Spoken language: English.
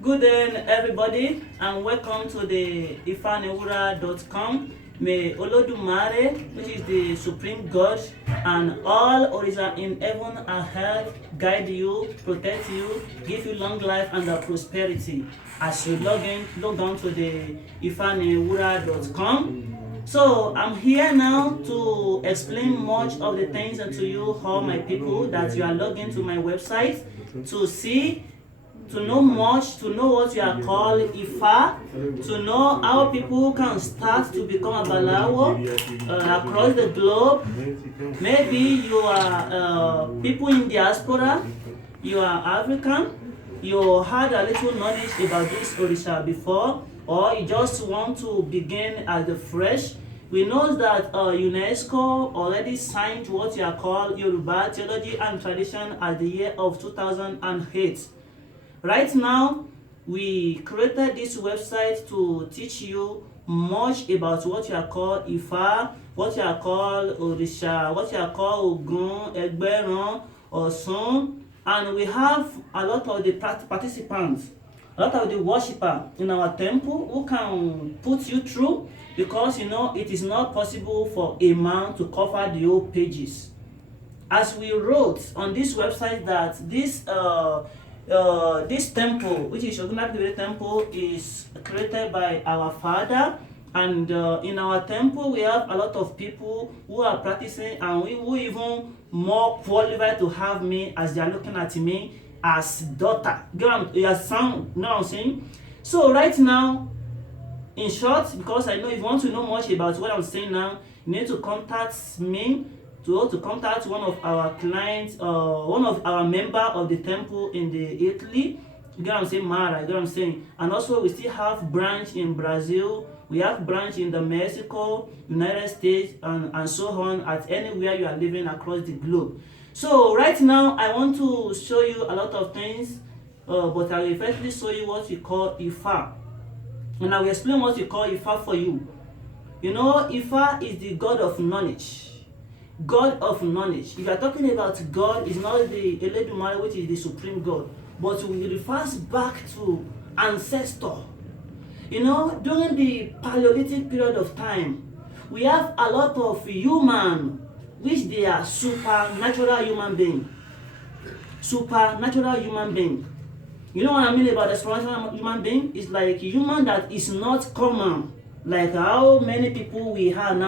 Good day, everybody, and welcome to the ifanewura.com. May Olodumare, which is the supreme God, and all Orisa in heaven and earth guide you, protect you, give you long life and prosperity as you log on to the ifanewura.com. So I'm here now to explain much of the things unto you, all my people, that you are logging to my website to see, to know much, to know what you are called Ifa, to know how people can start to become a Balawo across the globe. Maybe you are people in diaspora, you are African, you had a little knowledge about this Orisha before, or you just want to begin as the fresh. We know that UNESCO already signed what you are called Yoruba Theology and Tradition as the year of 2008. Right now, we created this website to teach you much about what you are called Ifa, what you are called Orisha, what you are called Ogun, Egberan, Osun, and we have a lot of the participants, a lot of the worshippers in our temple who can put you through, because it is not possible for a man to cover the whole pages. As we wrote on this website that this temple, which is Ogunlabide Temple, is created by our father, and in our temple we have a lot of people who are practicing, and who even more qualified to have me as they are looking at me as daughter. As son, you know what I'm saying? So right now, in short, because I know if you want to know much about what I'm saying now, you need to contact me, to contact one of our clients, one of our member of the temple in the Italy. You get what I'm saying? Mara, you get what I'm saying? And also we still have branch in Brazil, we have branch in the Mexico, United States, and so on, at anywhere you are living across the globe. So right now I want to show you a lot of things, but I will firstly show you what we call Ifa. And I will explain what we call Ifa for you. Ifa is the God of knowledge. God of knowledge. If you are talking about God, it's not the Eledumare, which is the supreme God, but we refers back to ancestor. During the Paleolithic period of time, we have a lot of human, which they are supernatural human being. Supernatural human being. You know what I mean about the supernatural human being? It's like a human that is not common, like how many people we have now.